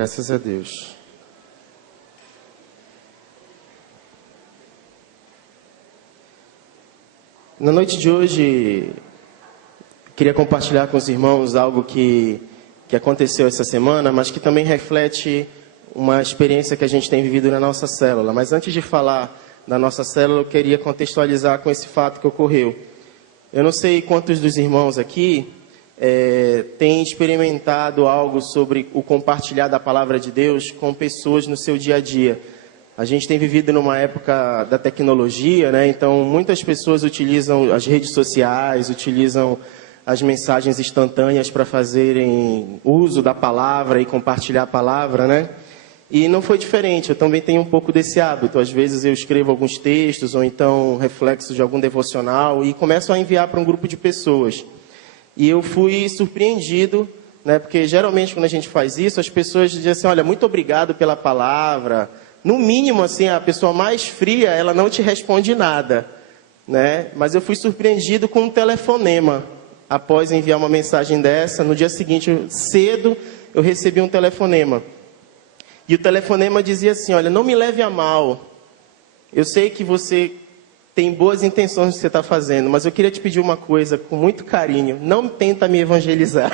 Graças a Deus. Na noite de hoje, queria compartilhar com os irmãos algo que aconteceu essa semana, mas que também reflete uma experiência que a gente tem vivido na nossa célula. Mas antes de falar da nossa célula, eu queria contextualizar com esse fato que ocorreu. Eu não sei quantos dos irmãos aqui têm experimentado algo sobre o compartilhar da palavra de Deus com pessoas no seu dia a dia. A gente tem vivido numa época da tecnologia, né? Então muitas pessoas utilizam as redes sociais, utilizam as mensagens instantâneas para fazerem uso da palavra e compartilhar a palavra, né? E não foi diferente, eu também tenho um pouco desse hábito. Às vezes eu escrevo alguns textos ou então reflexos de algum devocional e começo a enviar para um grupo de pessoas. E eu fui surpreendido, né? Porque geralmente quando a gente faz isso, as pessoas dizem assim, olha, muito obrigado pela palavra. No mínimo, assim, a pessoa mais fria, ela não te responde nada, né? Mas eu fui surpreendido com um telefonema. Após enviar uma mensagem dessa, no dia seguinte, cedo, eu recebi um telefonema. E o telefonema dizia assim, olha, não me leve a mal. Eu sei que você tem boas intenções no que você está fazendo, mas eu queria te pedir uma coisa com muito carinho. Não tenta me evangelizar.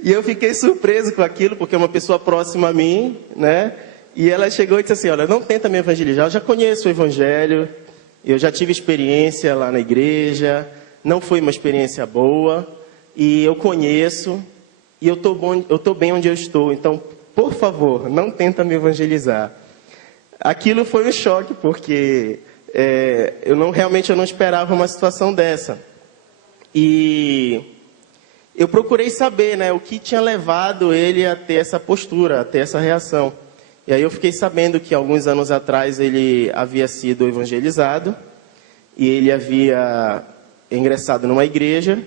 E eu fiquei surpreso com aquilo, porque é uma pessoa próxima a mim, né? E ela chegou e disse assim, olha, não tenta me evangelizar, eu já conheço o evangelho, eu já tive experiência lá na igreja, não foi uma experiência boa, e eu conheço, e eu estou bem onde eu estou, então, por favor, não tenta me evangelizar. Aquilo foi um choque, porque realmente eu não esperava uma situação dessa. E eu procurei saber, né, o que tinha levado ele a ter essa postura, a ter essa reação. E aí eu fiquei sabendo que alguns anos atrás ele havia sido evangelizado, e ele havia ingressado numa igreja,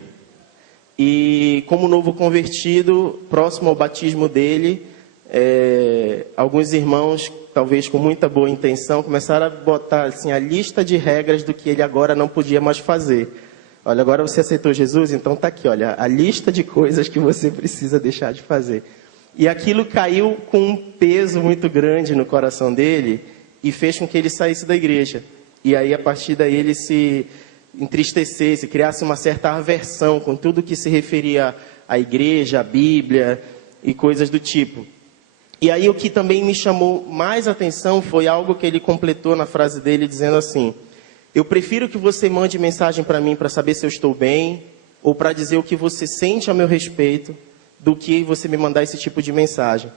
e como novo convertido, próximo ao batismo dele, alguns irmãos, talvez com muita boa intenção, começaram a botar assim, a lista de regras do que ele agora não podia mais fazer. Olha, agora você aceitou Jesus, então está aqui, olha, a lista de coisas que você precisa deixar de fazer. E aquilo caiu com um peso muito grande no coração dele e fez com que ele saísse da igreja. E aí, a partir daí, ele se entristecesse, criasse uma certa aversão com tudo que se referia à igreja, à Bíblia e coisas do tipo. E aí o que também me chamou mais atenção foi algo que ele completou na frase dele, dizendo assim, eu prefiro que você mande mensagem para mim para saber se eu estou bem, ou para dizer o que você sente a meu respeito, do que você me mandar esse tipo de mensagem.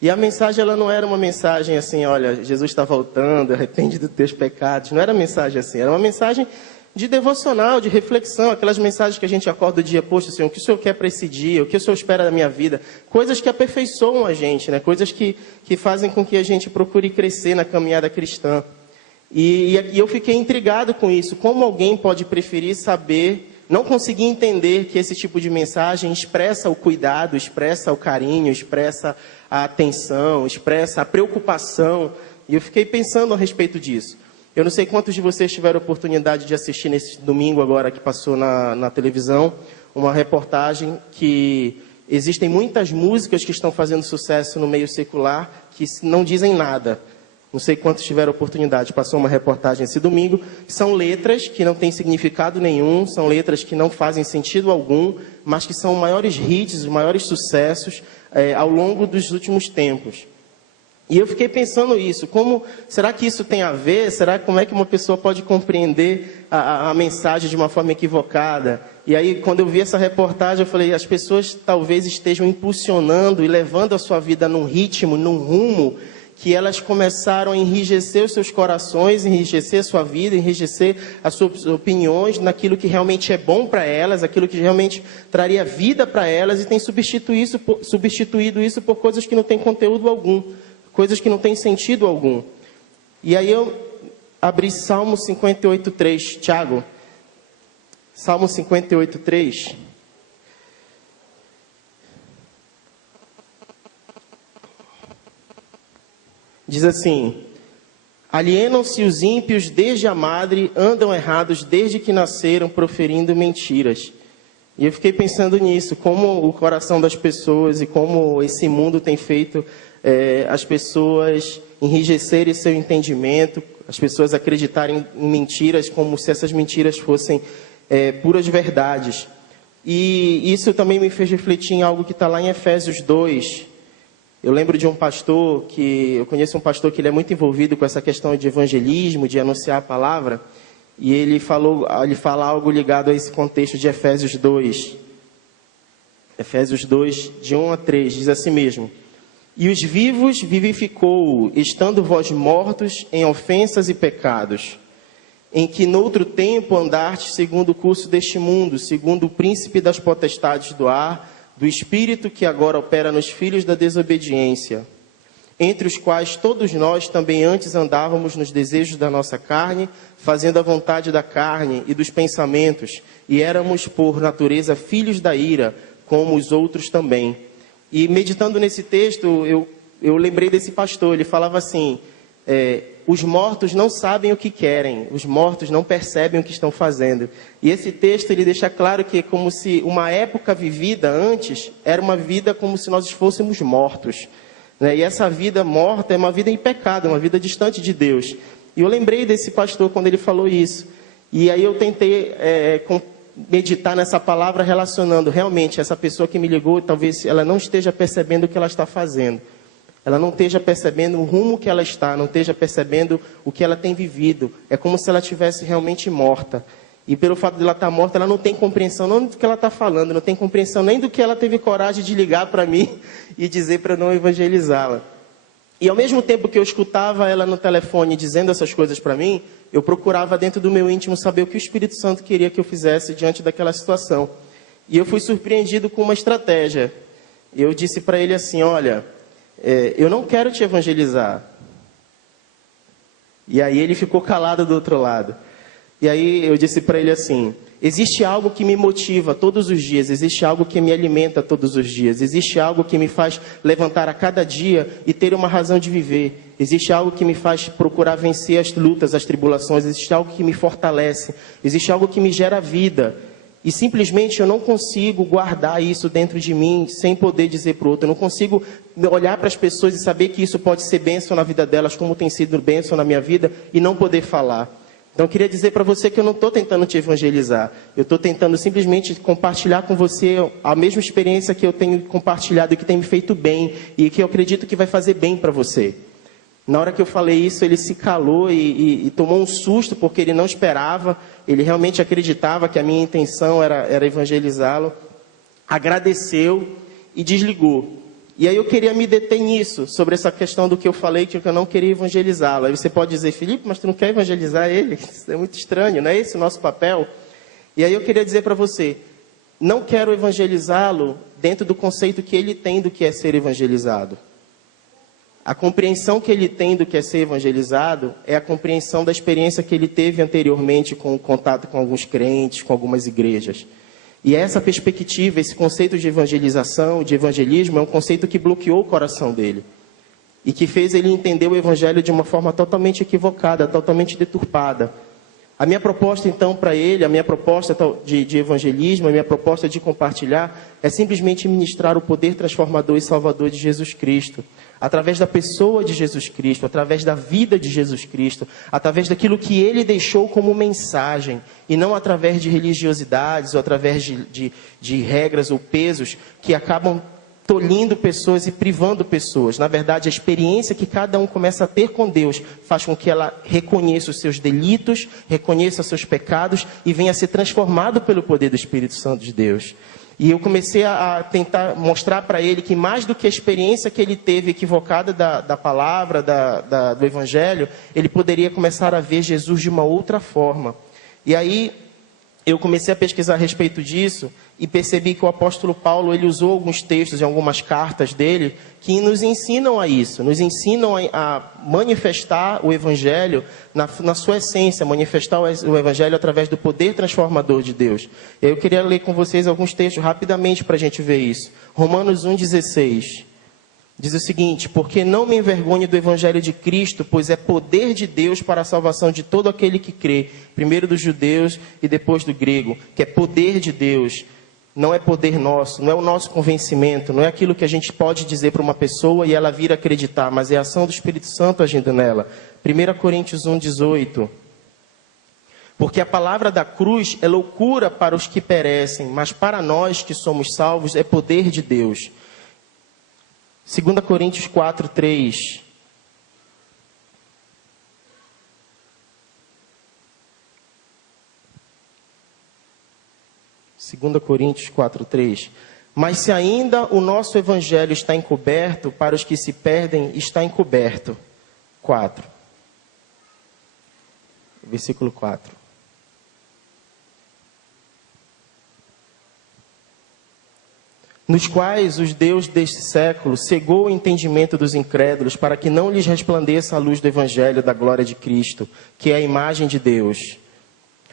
E a mensagem, ela não era uma mensagem assim, olha, Jesus está voltando, arrepende dos teus pecados. Não era mensagem assim, era uma mensagem de devocional, de reflexão, aquelas mensagens que a gente acorda o dia, poxa, Senhor, o que o Senhor quer para esse dia, o que o Senhor espera da minha vida, coisas que aperfeiçoam a gente, né? Coisas que fazem com que a gente procure crescer na caminhada cristã. E eu fiquei intrigado com isso, como alguém pode preferir saber, não conseguir entender que esse tipo de mensagem expressa o cuidado, expressa o carinho, expressa a atenção, expressa a preocupação, e eu fiquei pensando a respeito disso. Eu não sei quantos de vocês tiveram a oportunidade de assistir nesse domingo agora que passou na televisão, uma reportagem que existem muitas músicas que estão fazendo sucesso no meio secular que não dizem nada. Não sei quantos tiveram a oportunidade, passou uma reportagem esse domingo, são letras que não têm significado nenhum, são letras que não fazem sentido algum, mas que são os maiores hits, os maiores sucessos ao longo dos últimos tempos. E eu fiquei pensando isso, será que isso tem a ver? Como é que uma pessoa pode compreender a mensagem de uma forma equivocada? E aí, quando eu vi essa reportagem, eu falei, as pessoas talvez estejam impulsionando e levando a sua vida num ritmo, num rumo, que elas começaram a enrijecer os seus corações, enrijecer a sua vida, enrijecer as suas opiniões naquilo que realmente é bom para elas, aquilo que realmente traria vida para elas, e tem substituído isso por coisas que não têm conteúdo algum. Coisas que não têm sentido algum. E aí eu abri Salmo 58:3, Tiago. Salmo 58:3. Diz assim, alienam-se os ímpios desde a madre, andam errados desde que nasceram, proferindo mentiras. E eu fiquei pensando nisso, como o coração das pessoas e como esse mundo tem feito as pessoas enrijecerem seu entendimento, as pessoas acreditarem em mentiras como se essas mentiras fossem puras verdades. E isso também me fez refletir em algo que está lá em Efésios 2. Eu lembro de um pastor eu conheço um pastor que ele é muito envolvido com essa questão de evangelismo, de anunciar a palavra, e ele fala algo ligado a esse contexto de Efésios 2. Efésios 2, de 1 a 3, diz assim mesmo: E os vivos vivificou, estando vós mortos em ofensas e pecados, em que noutro tempo andastes segundo o curso deste mundo, segundo o príncipe das potestades do ar, do espírito que agora opera nos filhos da desobediência, entre os quais todos nós também antes andávamos nos desejos da nossa carne, fazendo a vontade da carne e dos pensamentos, e éramos por natureza filhos da ira, como os outros também. E meditando nesse texto, eu lembrei desse pastor. Ele falava assim: os mortos não sabem o que querem, os mortos não percebem o que estão fazendo. E esse texto ele deixa claro que é como se uma época vivida antes era uma vida como se nós fôssemos mortos, né? E essa vida morta é uma vida em pecado, uma vida distante de Deus. E eu lembrei desse pastor quando ele falou isso. E aí eu tentei meditar nessa palavra, relacionando realmente essa pessoa que me ligou, talvez ela não esteja percebendo o que ela está fazendo. Ela não esteja percebendo o rumo que ela está, não esteja percebendo o que ela tem vivido. É como se ela estivesse realmente morta. E pelo fato de ela estar morta, ela não tem compreensão não do que ela está falando, não tem compreensão nem do que ela teve coragem de ligar para mim e dizer para não evangelizá-la. E ao mesmo tempo que eu escutava ela no telefone dizendo essas coisas para mim, eu procurava dentro do meu íntimo saber o que o Espírito Santo queria que eu fizesse diante daquela situação. E eu fui surpreendido com uma estratégia. Eu disse para ele assim: olha, eu não quero te evangelizar. E aí ele ficou calado do outro lado. E aí eu disse para ele assim: existe algo que me motiva todos os dias, existe algo que me alimenta todos os dias, existe algo que me faz levantar a cada dia e ter uma razão de viver, existe algo que me faz procurar vencer as lutas, as tribulações, existe algo que me fortalece, existe algo que me gera vida. E simplesmente eu não consigo guardar isso dentro de mim sem poder dizer para o outro. Eu não consigo olhar para as pessoas e saber que isso pode ser bênção na vida delas, como tem sido bênção na minha vida, e não poder falar. Então eu queria dizer para você que eu não estou tentando te evangelizar. Eu estou tentando simplesmente compartilhar com você a mesma experiência que eu tenho compartilhado e que tem me feito bem e que eu acredito que vai fazer bem para você. Na hora que eu falei isso, ele se calou e tomou um susto, porque ele não esperava. Ele realmente acreditava que a minha intenção era evangelizá-lo. Agradeceu e desligou. E aí eu queria me deter nisso, sobre essa questão do que eu falei, que eu não queria evangelizá-lo. Aí você pode dizer: Felipe, mas tu não quer evangelizar ele? Isso é muito estranho, não é esse o nosso papel? E aí eu queria dizer para você: não quero evangelizá-lo dentro do conceito que ele tem do que é ser evangelizado. A compreensão que ele tem do que é ser evangelizado é a compreensão da experiência que ele teve anteriormente com o contato com alguns crentes, com algumas igrejas. E essa perspectiva, esse conceito de evangelização, de evangelismo, é um conceito que bloqueou o coração dele. E que fez ele entender o evangelho de uma forma totalmente equivocada, totalmente deturpada. A minha proposta então para ele, a minha proposta de evangelismo, a minha proposta de compartilhar, é simplesmente ministrar o poder transformador e salvador de Jesus Cristo. Através da pessoa de Jesus Cristo, através da vida de Jesus Cristo, através daquilo que ele deixou como mensagem, e não através de religiosidades ou através de regras ou pesos que acabam tolhindo pessoas e privando pessoas. Na verdade, a experiência que cada um começa a ter com Deus faz com que ela reconheça os seus delitos, reconheça os seus pecados e venha a ser transformado pelo poder do Espírito Santo de Deus. E eu comecei a tentar mostrar para ele que mais do que a experiência que ele teve equivocada da palavra, do Evangelho, ele poderia começar a ver Jesus de uma outra forma. E aí eu comecei a pesquisar a respeito disso e percebi que o apóstolo Paulo ele usou alguns textos e algumas cartas dele que nos ensinam a isso, nos ensinam a manifestar o Evangelho na sua essência, manifestar o Evangelho através do poder transformador de Deus. Eu queria ler com vocês alguns textos rapidamente para a gente ver isso. Romanos 1,16 diz o seguinte: porque não me envergonho do Evangelho de Cristo, pois é poder de Deus para a salvação de todo aquele que crê, primeiro dos judeus e depois do grego, que é poder de Deus. não é poder nosso, não é o nosso convencimento, não é aquilo que a gente pode dizer para uma pessoa e ela vir acreditar, mas é a ação do Espírito Santo agindo nela. 1 Coríntios 1,18. Porque a palavra da cruz é loucura para os que perecem, mas para nós que somos salvos é poder de Deus. 2 Coríntios 4,3. 2 Coríntios 4,3. Mas se ainda o nosso evangelho está encoberto, para os que se perdem, está encoberto. 4. Versículo 4. Nos quais os Deus deste século cegou o entendimento dos incrédulos, para que não lhes resplandeça a luz do evangelho da glória de Cristo, que é a imagem de Deus.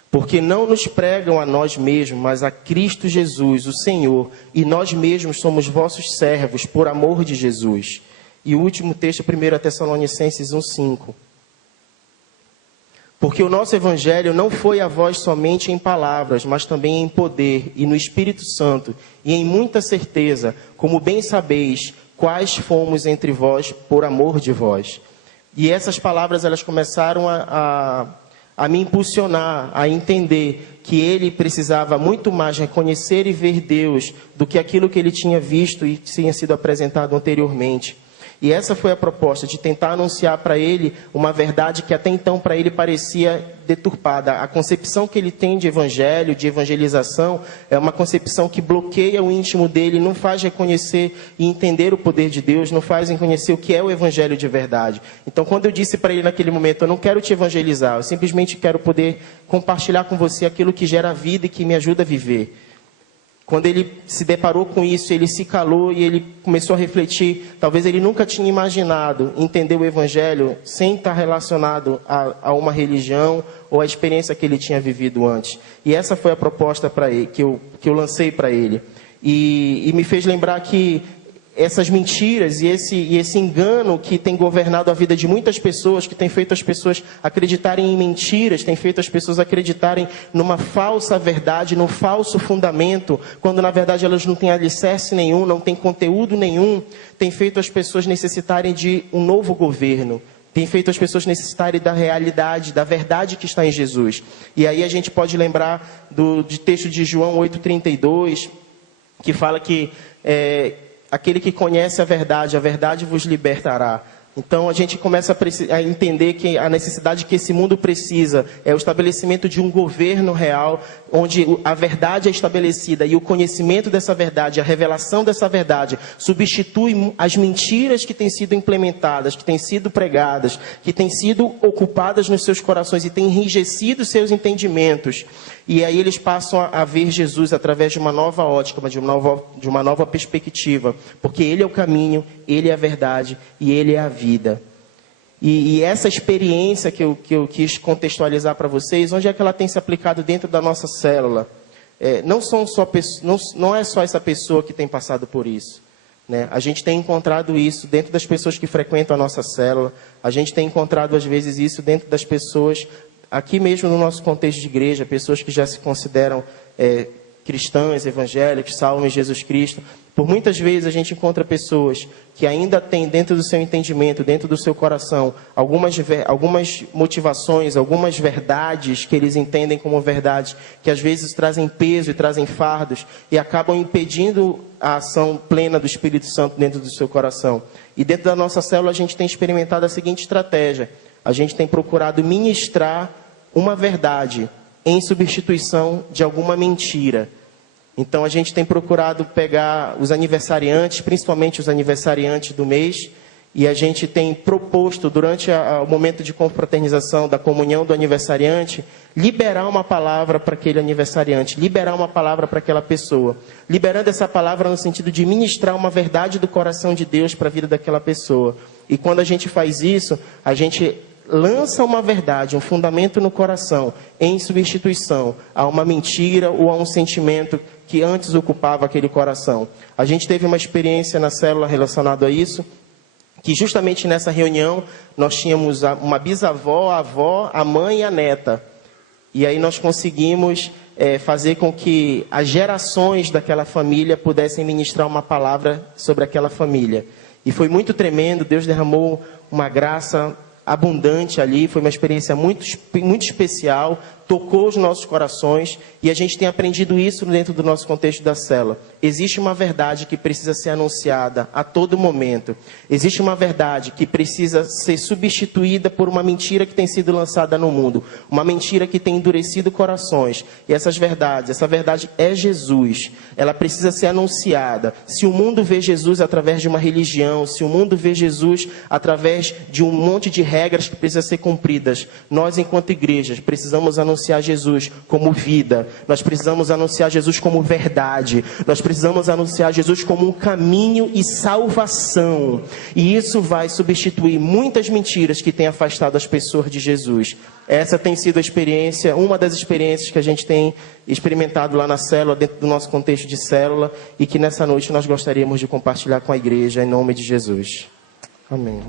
Porque não nos pregam a nós mesmos, mas a Cristo Jesus, o Senhor, e nós mesmos somos vossos servos, por amor de Jesus. E o último texto, 1 Tessalonicenses 1,5. Porque o nosso Evangelho não foi a vós somente em palavras, mas também em poder, e no Espírito Santo, e em muita certeza, como bem sabeis, quais fomos entre vós, por amor de vós. E essas palavras, elas começaram a me impulsionar, a entender que ele precisava muito mais reconhecer e ver Deus do que aquilo que ele tinha visto e tinha sido apresentado anteriormente. E essa foi a proposta, de tentar anunciar para ele uma verdade que até então para ele parecia deturpada. A concepção que ele tem de evangelho, de evangelização, é uma concepção que bloqueia o íntimo dele, não faz reconhecer e entender o poder de Deus, não faz reconhecer o que é o evangelho de verdade. Então, quando eu disse para ele naquele momento, eu não quero te evangelizar, eu simplesmente quero poder compartilhar com você aquilo que gera vida e que me ajuda a viver. Quando ele se deparou com isso, ele se calou e ele começou a refletir. Talvez ele nunca tinha imaginado entender o Evangelho sem estar relacionado a uma religião ou a experiência que ele tinha vivido antes. E essa foi a proposta para ele, que eu lancei para ele. E me fez lembrar que essas mentiras e esse engano que tem governado a vida de muitas pessoas, que tem feito as pessoas acreditarem em mentiras, tem feito as pessoas acreditarem numa falsa verdade, num falso fundamento, quando na verdade elas não têm alicerce nenhum, não têm conteúdo nenhum, tem feito as pessoas necessitarem de um novo governo, tem feito as pessoas necessitarem da realidade, da verdade que está em Jesus. E aí a gente pode lembrar de texto de João 8,32, que fala que aquele que conhece a verdade vos libertará. Então a gente começa a entender que a necessidade que esse mundo precisa é o estabelecimento de um governo real, onde a verdade é estabelecida e o conhecimento dessa verdade, a revelação dessa verdade, substitui as mentiras que têm sido implementadas, que têm sido pregadas, que têm sido ocupadas nos seus corações e têm enrijecido seus entendimentos. E aí eles passam a ver Jesus através de uma nova ótica, de uma nova perspectiva, porque Ele é o caminho, Ele é a verdade e Ele é a vida. E essa experiência que eu quis contextualizar para vocês, onde é que ela tem se aplicado dentro da nossa célula? Não é só essa pessoa que tem passado por isso, né? A gente tem encontrado isso dentro das pessoas que frequentam a nossa célula, a gente tem encontrado às vezes isso dentro das pessoas aqui mesmo no nosso contexto de igreja, pessoas que já se consideram cristãs, evangélicos, salvam em Jesus Cristo. Por muitas vezes a gente encontra pessoas que ainda têm dentro do seu entendimento, dentro do seu coração, algumas motivações, algumas verdades que eles entendem como verdades, que às vezes trazem peso e trazem fardos e acabam impedindo a ação plena do Espírito Santo dentro do seu coração. E dentro da nossa célula a gente tem experimentado a seguinte estratégia: a gente tem procurado ministrar uma verdade em substituição de alguma mentira. Então a gente tem procurado pegar os aniversariantes, principalmente os aniversariantes do mês, e a gente tem proposto, durante o momento de confraternização, da comunhão do aniversariante, liberar uma palavra para aquele aniversariante, liberar uma palavra para aquela pessoa. Liberando essa palavra no sentido de ministrar uma verdade do coração de Deus para a vida daquela pessoa. E quando a gente faz isso, a gente lança uma verdade, um fundamento no coração, em substituição a uma mentira ou a um sentimento que antes ocupava aquele coração. A gente teve uma experiência na célula relacionada a isso, que justamente nessa reunião nós tínhamos uma bisavó, a avó, a mãe e a neta. E aí nós conseguimos fazer com que as gerações daquela família pudessem ministrar uma palavra sobre aquela família. E foi muito tremendo, Deus derramou uma graça abundante ali, foi uma experiência muito especial, tocou os nossos corações e a gente tem aprendido isso dentro do nosso contexto da célula. Existe uma verdade que precisa ser anunciada a todo momento. Existe uma verdade que precisa ser substituída por uma mentira que tem sido lançada no mundo. Uma mentira que tem endurecido corações. E essa verdade é Jesus. Ela precisa ser anunciada. Se o mundo vê Jesus através de uma religião, se o mundo vê Jesus através de um monte de regras que precisam ser cumpridas, nós, enquanto igrejas, precisamos anunciar Jesus como vida. Nós precisamos anunciar Jesus como verdade. Nós precisamos anunciar Jesus como um caminho e salvação. E isso vai substituir muitas mentiras que têm afastado as pessoas de Jesus. Essa tem sido a experiência, uma das experiências que a gente tem experimentado lá na célula, dentro do nosso contexto de célula, e que nessa noite nós gostaríamos de compartilhar com a igreja, em nome de Jesus. Amém.